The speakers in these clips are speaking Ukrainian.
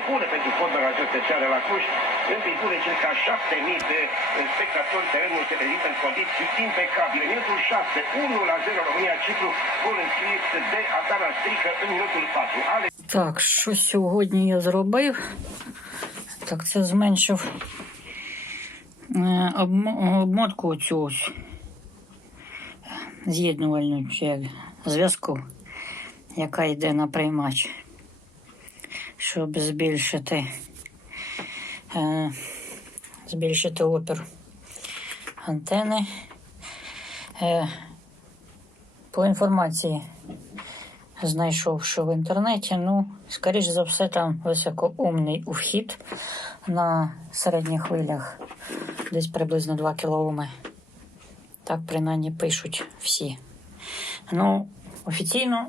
nebune pentru fotbalul această seară la Cluj. În timpul circa 7000 de spectatori, terenul se prezintă în condiții impecabile. Minutul 6, 1 la 0 România Cipru, gol înscris de Atana Strică în minutul 4. Ale Так, що сьогодні я зробив? Так, це зменшив е, обмотку цю ось з'єднувальну зв'язку, яка йде на приймач, щоб збільшити, е, збільшити опір антени. Е, по інформації знайшов, що в інтернеті. Ну, скоріш за все, там високоумний вхід на середніх хвилях, десь приблизно 2 кілооми. Так принаймні пишуть всі. Ну, офіційно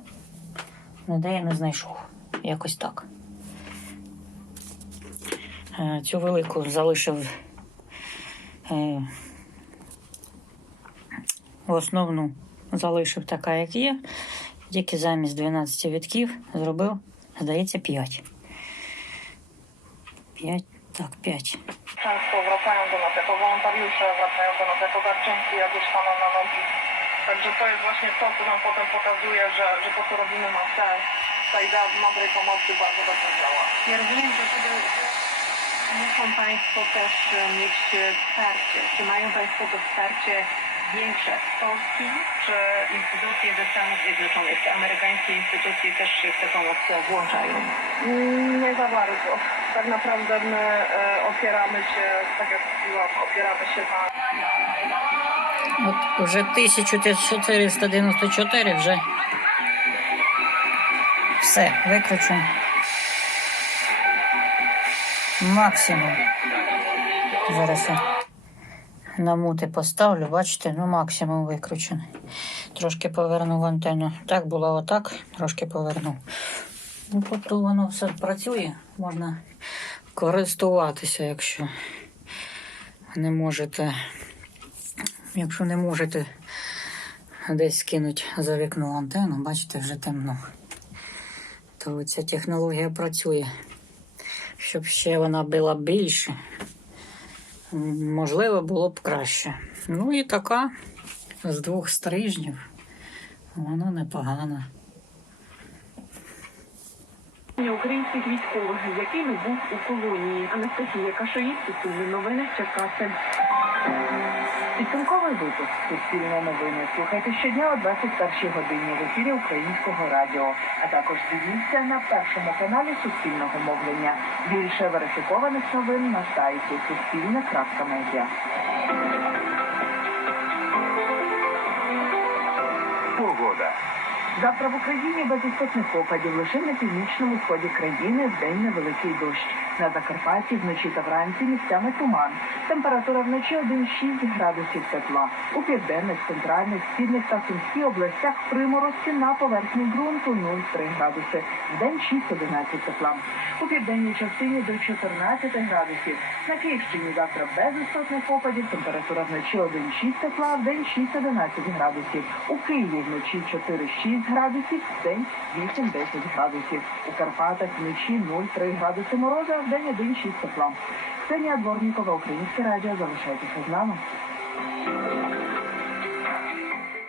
ніде я не знайшов. Якось так. Е, Цю велику залишив е, основну залишив така, як є. Тільки замість 12 вітків зробив, здається, 5. 5, так, 5. często wracają do nas jako wolontariusze, wracają do nas jako darczyńcy, jak już staną na nogi. Także to jest właśnie to, co nam potem pokazuje, że, że to, co robimy ma sens. Ta idea mądrej pomocy bardzo dobrze działa. Ja rozumiem, że wtedy muszą Państwo też e, mieć e, wsparcie. Czy mają Państwo to wsparcie większe z Polski? Czy instytucje ze Stanów Zjednoczonych, te amerykańskie instytucje też się w tę pomoc włączają? Mm, Nie za bardzo. Tak naprawdę my e, opieramy się, tak jak mówiłam, opieramy się na От уже 1494 вже все, виключено. Максимум. Зараз я на мути поставлю, бачите, ну максимум викручений. Трошки повернув антенну. Так було отак, трошки повернув. Ну, тобто воно все працює, можна користуватися, якщо не можете Якщо не можете десь скинути за вікно антенну, бачите, вже темно. То ця технологія працює. Щоб ще вона була більше, можливо, було б краще. Ну і така з двох стрижнів. Вона непогана. Українських військових, з якими був у колонії. Анастасія Кашаїд, Суспільне новини, Черкаси. Підсумковий випуск Суспільне новини. Слухайте щодня о 21 годині в ефірі Українського радіо. А також дивіться на першому каналі Суспільного мовлення. Більше верифікованих новин на сайті Суспільне.Медіа. Погода. Завтра в Україні без істотних опадів лише на північному сході країни в день невеликий дощ. На Закарпатті вночі та вранці місцями туман. Температура вночі 1,6 градусів тепла. У південних, центральних, східних та сумській областях приморозки на поверхні ґрунту 0,3 градуси. В день 6-11 тепла. У південній частині до 14 градусів. На Київщині завтра без істотних опадів. Температура вночі 1,6 тепла, в день 6-11 градусів. У Києві вночі 4-6 градусів, день 8-10 градусів. У Карпатах вночі 0,3 градуси мороза, в день 1,6 тепла. Ксенія Дворнікова, Українське радіо. Залишайтеся з нами.